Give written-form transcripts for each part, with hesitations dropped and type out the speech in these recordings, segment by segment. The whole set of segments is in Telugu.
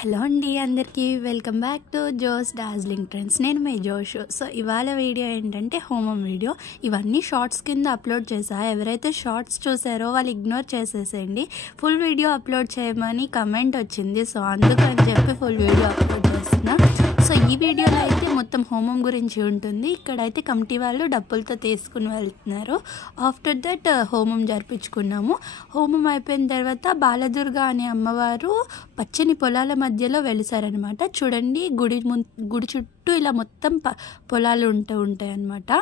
హలో అండి అందరికీ welcome back to Jos Darjeeling trends. నేను మీ జోష్. సో ఇవాళ వీడియో ఏంటంటే హోమం వీడియో. ఇవన్నీ షార్ట్స్ కింద అప్లోడ్ చేసా. ఎవరైతే షార్ట్స్ చూసారో వాళ్ళు ఇగ్నోర్ చేసేసేయండి. ఫుల్ వీడియో అప్లోడ్ చేయమని కమెంట్ వచ్చింది. సో అందుకని చెప్పి ఫుల్ వీడియో అప్లోడ్ చేస్తున్నా. సో ఈ వీడియోలో అయితే మొత్తం హోమం గురించి ఉంటుంది. ఇక్కడైతే కమిటీ వాళ్ళు డబ్బులతో తీసుకుని వెళ్తున్నారు. ఆఫ్టర్ దట్ హోమం జరిపించుకున్నాము. హోమం అయిపోయిన తర్వాత బాలదుర్గ అనే అమ్మవారు పచ్చని పొలాల మధ్యలో వెలిసారనమాట. చూడండి, గుడి చుట్టూ ఇలా మొత్తం పొలాలు ఉంటాయి అన్నమాట.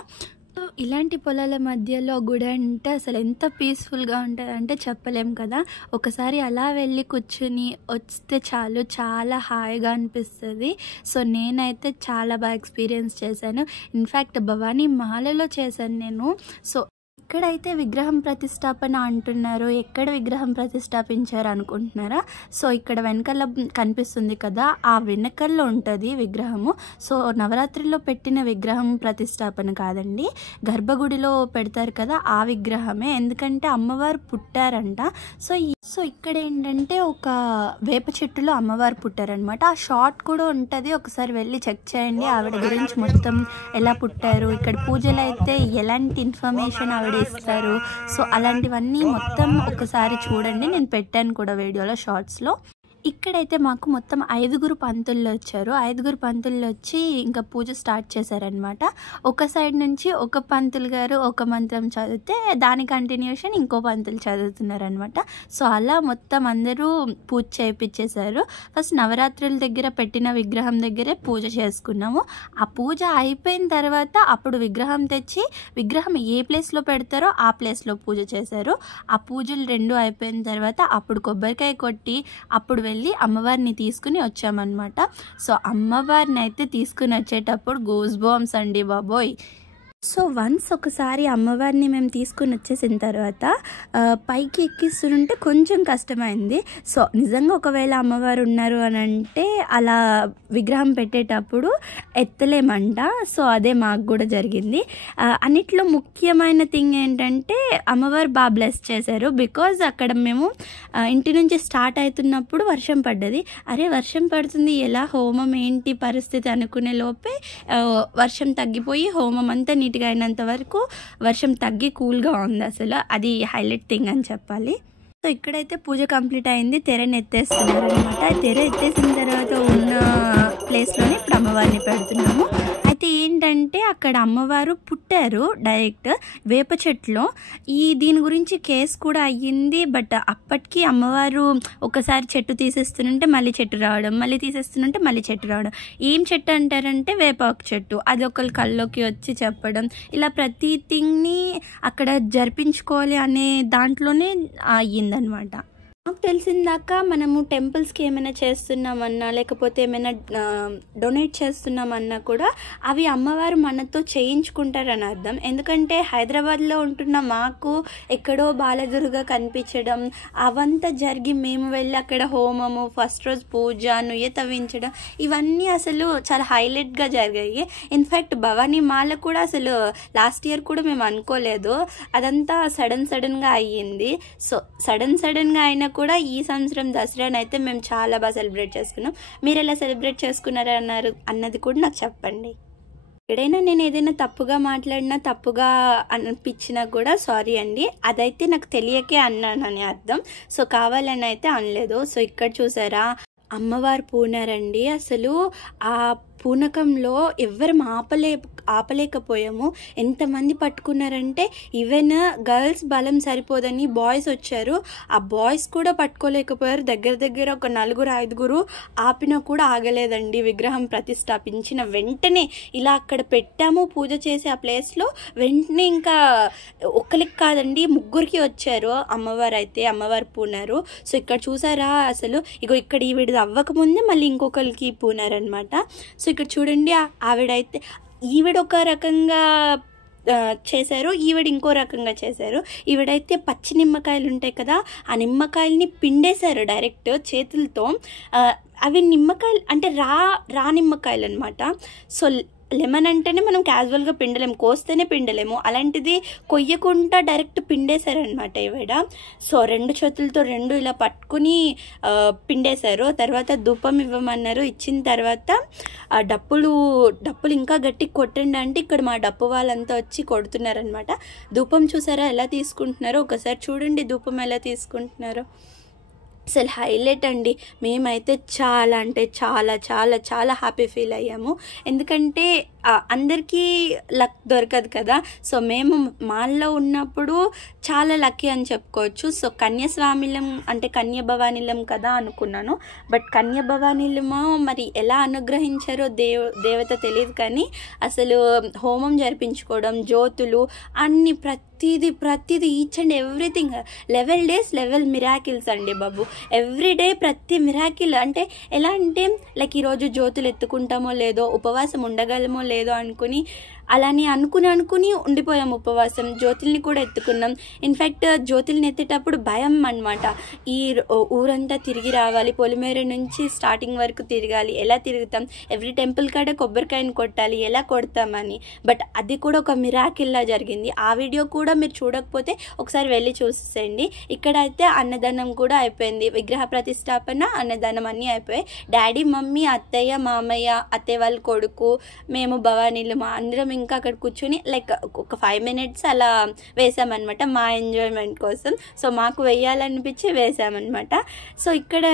ఇలాంటి పొలాల మధ్యలో గుడి అంటే అసలు ఎంత పీస్ఫుల్గా ఉంటుంది అంటే చెప్పలేం కదా. ఒకసారి అలా వెళ్ళి కూర్చుని వస్తే చాలు, చాలా హాయిగా అనిపిస్తుంది. సో నేనైతే చాలా బాగా ఎక్స్పీరియన్స్ చేశాను. ఇన్ఫ్యాక్ట్ భవానీ మాలలో చేశాను నేను. సో ఇక్కడైతే విగ్రహం ప్రతిష్టాపన అంటున్నారు. ఎక్కడ విగ్రహం ప్రతిష్టాపించారు అనుకుంటున్నారా? సో ఇక్కడ వెనకాల కనిపిస్తుంది కదా, ఆ వెనకల్లో ఉంటుంది విగ్రహము. సో నవరాత్రిలో పెట్టిన విగ్రహం ప్రతిష్టాపన కాదండి, గర్భగుడిలో పెడతారు కదా ఆ విగ్రహమే. ఎందుకంటే అమ్మవారు పుట్టారంట. సో ఇక్కడ ఏంటంటే ఒక వేప చెట్టులో అమ్మవారు పుట్టారనమాట. ఆ షార్ట్ కూడా ఉంటుంది, ఒకసారి వెళ్ళి చెక్ చేయండి. ఆవిడ గురించి మొత్తం ఎలా పుట్టారు, ఇక్కడ పూజలు అయితే ఎలాంటి ఇన్ఫర్మేషన్ ఆవిడ ఇస్తారు, సో అలాంటివన్నీ మొత్తం ఒకసారి చూడండి. నేను పెట్టాను కూడా వీడియోలో, షార్ట్స్లో. ఇక్కడైతే మాకు మొత్తం 5 పంతుల్లో వచ్చారు. 5 పంతుల్లో వచ్చి ఇంకా పూజ స్టార్ట్ చేశారనమాట. ఒక సైడ్ నుంచి ఒక పంతులు గారు ఒక మంత్రం చదివితే దాని కంటిన్యూషన్ ఇంకో పంతులు చదువుతున్నారనమాట. సో అలా మొత్తం అందరూ పూజ చేయించేశారు. ఫస్ట్ నవరాత్రుల దగ్గర పెట్టిన విగ్రహం దగ్గరే పూజ చేసుకున్నాము. ఆ పూజ అయిపోయిన తర్వాత అప్పుడు విగ్రహం తెచ్చి విగ్రహం ఏ ప్లేస్లో పెడతారో ఆ ప్లేస్లో పూజ చేశారు. ఆ పూజలు 2 అయిపోయిన తర్వాత అప్పుడు కొబ్బరికాయ కొట్టి అప్పుడు వెళ్ళి అమ్మవారిని తీసుకుని వచ్చామన్నమాట. సో అమ్మవారిని అయితే తీసుకుని వచ్చేటప్పుడు గూస్ బాంబ్స్ అండి బాబోయ్. సో వన్స్ ఒకసారి అమ్మవారిని మేము తీసుకుని వచ్చేసిన తర్వాత పైకి ఎక్కిస్తుంటే కొంచెం కష్టమైంది. సో నిజంగా ఒకవేళ అమ్మవారు ఉన్నారు అని అంటే అలా విగ్రహం పెట్టేటప్పుడు ఎత్తలేమంట. సో అదే మాకు కూడా జరిగింది. అన్నిట్లో ముఖ్యమైన థింగ్ ఏంటంటే అమ్మవారు బాగా బ్లెస్ చేశారు. బికాజ్ అక్కడ మేము ఇంటి నుంచి స్టార్ట్ అవుతున్నప్పుడు వర్షం పడ్డది. అరే వర్షం పడుతుంది, ఎలా హోమం ఏంటి పరిస్థితి అనుకునే లోపే వర్షం తగ్గిపోయి హోమం అంతా నీట్గా అయినంత వరకు వర్షం తగ్గి కూల్గా ఉంది. అసలు అది హైలైట్ థింగ్ అని చెప్పాలి. సో ఇక్కడైతే పూజ కంప్లీట్ అయింది. తెరని ఎత్తేస్తున్నారు అనమాట. తెర ఎత్తేసిన తర్వాత ఉన్న ప్లేస్లోనే ఇప్పుడు అమ్మవారిని పెడుతున్నాము. అయితే ఏంటంటే అక్కడ అమ్మవారు పుట్టారు డైరెక్ట్ వేప చెట్లో. దీని గురించి కేసు కూడా అయ్యింది. బట్ అప్పటికి అమ్మవారు ఒకసారి చెట్టు తీసేస్తుంటే మళ్ళీ చెట్టు రావడం, మళ్ళీ తీసేస్తుంటే మళ్ళీ చెట్టు రావడం. ఏం చెట్టు అంటారంటే వేపాకు చెట్టు. అది ఒకరి కల్లోకి వచ్చి చెప్పడం, ఇలా ప్రతి థింగ్ని అక్కడ జరిపించుకోవాలి అనే దాంట్లోనే అయ్యిందనమాట. నాకు తెలిసిందాక మనము టెంపుల్స్కి ఏమైనా చేస్తున్నామన్నా లేకపోతే ఏమైనా డొనేట్ చేస్తున్నామన్నా కూడా అవి అమ్మవారు మనతో చేయించుకుంటారని అర్థం. ఎందుకంటే హైదరాబాద్లో ఉంటున్న మాకు ఎక్కడో బాలదుర్గ కనిపించడం అవంతా జరిగి మేము వెళ్ళి అక్కడ హోమము, ఫస్ట్ రోజు పూజ, నుయ్య తవ్వించడం ఇవన్నీ అసలు చాలా హైలైట్గా జరిగాయి. ఇన్ఫ్యాక్ట్ భవానీ మాల కూడా అసలు లాస్ట్ ఇయర్ కూడా మేము అనుకోలేదు. అదంతా సడన్గా అయ్యింది. సో సడన్గా అయినా కూడా ఈ సంవత్సరం దసరాని అయితే మేము చాలా బాగా సెలబ్రేట్ చేసుకున్నాం. మీరు ఎలా సెలబ్రేట్ చేసుకున్నారు అన్నది కూడా నాకు చెప్పండి. ఎక్కడైనా నేను ఏదైనా తప్పుగా మాట్లాడినా, తప్పుగా అనిపించినా కూడా సారీ అండి. అదైతే నాకు తెలియకే అన్నానని అర్థం. సో కావాలని అయితే అనలేదు. సో ఇక్కడ చూసారా అమ్మవారు పూనారండి. అసలు ఆ పూనకంలో ఎవ్వరు ఆపలేకపోయాము. ఎంతమంది పట్టుకున్నారంటే ఈవెన్ గర్ల్స్ బలం సరిపోదని బాయ్స్ వచ్చారు. ఆ బాయ్స్ కూడా పట్టుకోలేకపోయారు. దగ్గర ఒక 4-5 ఆపినా కూడా ఆగలేదండి. విగ్రహం ప్రతిష్టాపించిన వెంటనే ఇలా అక్కడ పెట్టాము పూజ చేసి ఆ ప్లేస్లో వెంటనే ఇంకా ఒక్కరికి కాదండి 3 వచ్చారు అమ్మవారు. అయితే అమ్మవారు పూనారు. సో ఇక్కడ చూసారా అసలు ఇక్కడ ఈవిడ అవ్వకముందే మళ్ళీ ఇంకొకరికి పూనారనమాట. సో ఇక్కడ చూడండి ఆవిడైతే ఈవిడ ఒక రకంగా చేశారు, ఈవిడ ఇంకో రకంగా చేశారు. ఈవిడైతే పచ్చి నిమ్మకాయలు ఉంటాయి కదా, ఆ నిమ్మకాయలని పిండేశారు డైరెక్ట్ చేతులతో. అవి నిమ్మకాయలు అంటే రా నిమ్మకాయలు అనమాట. సో లెమన్ అంటేనే మనం క్యాజువల్గా పిండలేము, కోస్తేనే పిండలేము, అలాంటిది కొయ్యకుండా డైరెక్ట్ పిండేశారనమాట ఈవిడ. సో 2 చేతులతో 2 ఇలా పట్టుకుని పిండేశారు. తర్వాత ధూపం ఇవ్వమన్నారు. ఇచ్చిన తర్వాత డప్పులు ఇంకా గట్టి కొట్టండి అంటే ఇక్కడ మా డప్పు వాళ్ళంతా వచ్చి కొడుతున్నారనమాట. ధూపం చూసారా ఎలా తీసుకుంటున్నారో, ఒకసారి చూడండి ధూపం ఎలా తీసుకుంటున్నారో. అసలు హైలైట్ అండి. మేమైతే చాలా అంటే చాలా చాలా చాలా హ్యాపీ ఫీల్ అయ్యాము. ఎందుకంటే అందరికీ లక్ దొరకదు కదా. సో మేము మాల్లో ఉన్నప్పుడు చాలా లక్కీ అని చెప్పుకోవచ్చు. సో కన్యాస్వామిలం అంటే కన్యభవానిలం కదా అనుకున్నాను. బట్ కన్యభవానిలమో మరి ఎలా అనుగ్రహించారో దేవత తెలియదు. కానీ అసలు హోమం జరిపించుకోవడం, జ్యోతులు అన్ని ప్రతిదీ each and everything 11 days 11 miracles అండి బాబు. ఎవ్రీడే ప్రతి మిరాకిల్. అంటే ఎలా అంటే లైక్ ఈరోజు జ్యోతులు ఎత్తుకుంటామో లేదో, ఉపవాసం ఉండగలమో లేదో అనుకుని అలానే అనుకుని ఉండిపోయాం ఉపవాసం. జ్యోతుల్ని కూడా ఎత్తుకున్నాం. ఇన్ఫ్యాక్ట్ జ్యోతుల్ని ఎత్తేటప్పుడు భయం అనమాట. ఈ ఊరంతా తిరిగి రావాలి, పొలిమేర నుంచి స్టార్టింగ్ వరకు తిరగాలి, ఎలా తిరుగుతాం, ఎవ్రీ టెంపుల్ కాడ కొబ్బరికాయని కొట్టాలి, ఎలా కొడతామని. బట్ అది కూడా ఒక మిరాకిల్లా జరిగింది. ఆ వీడియో కూడా మీరు చూడకపోతే ఒకసారి వెళ్ళి చూసేయండి. ఇక్కడ అయితే అన్నదానం కూడా అయిపోయింది. విగ్రహ ప్రతిష్టాపన, అన్నదానం అన్నీ అయిపోయాయి. డాడీ, మమ్మీ, అత్తయ్య, మామయ్య, అత్తయ్య వాళ్ళ కొడుకు, మేము భవానీలు అందరం ఇంకా అక్కడ కూర్చొని లైక్ ఒక 5 minutes అలా వేసామన్నమాట మా ఎంజాయ్మెంట్ కోసం. సో మాకు వేయాలనిపించి వేసామన్నమాట. సో ఇక్కడ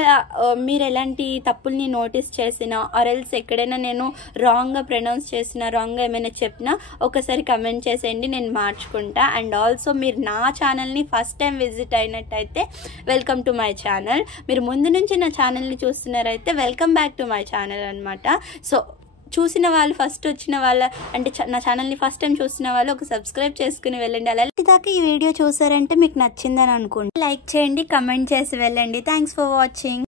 మీరు ఎలాంటి తప్పుల్ని నోటీస్ చేసినా ఆర్ ఎల్స్ ఎక్కడైనా నేను రాంగ్గా ప్రొనౌన్స్ చేసినా, రాంగ్గా ఏమైనా చెప్పినా ఒకసారి కమెంట్ చేసేయండి, నేను మార్చుకుంటా. అండ్ ఆల్సో మీరు నా ఛానల్ని ఫస్ట్ టైం విజిట్ అయినట్టయితే వెల్కమ్ టు మై ఛానల్. మీరు ముందు నుంచి నా ఛానల్ని చూస్తున్నారైతే welcome back to my channel అనమాట. సో చూసిన వాళ్ళు, ఫస్ట్ వచ్చిన వాళ్ళ అంటే నా ఛానల్ని ఫస్ట్ టైం చూసిన వాళ్ళు ఒక సబ్స్క్రైబ్ చేసుకుని వెళ్ళండి. అలాంటి దాకా ఈ వీడియో చూసారంటే మీకు నచ్చిందని అనుకోండి, లైక్ చేయండి, కమెంట్ చేసి వెళ్ళండి. Thanks for watching.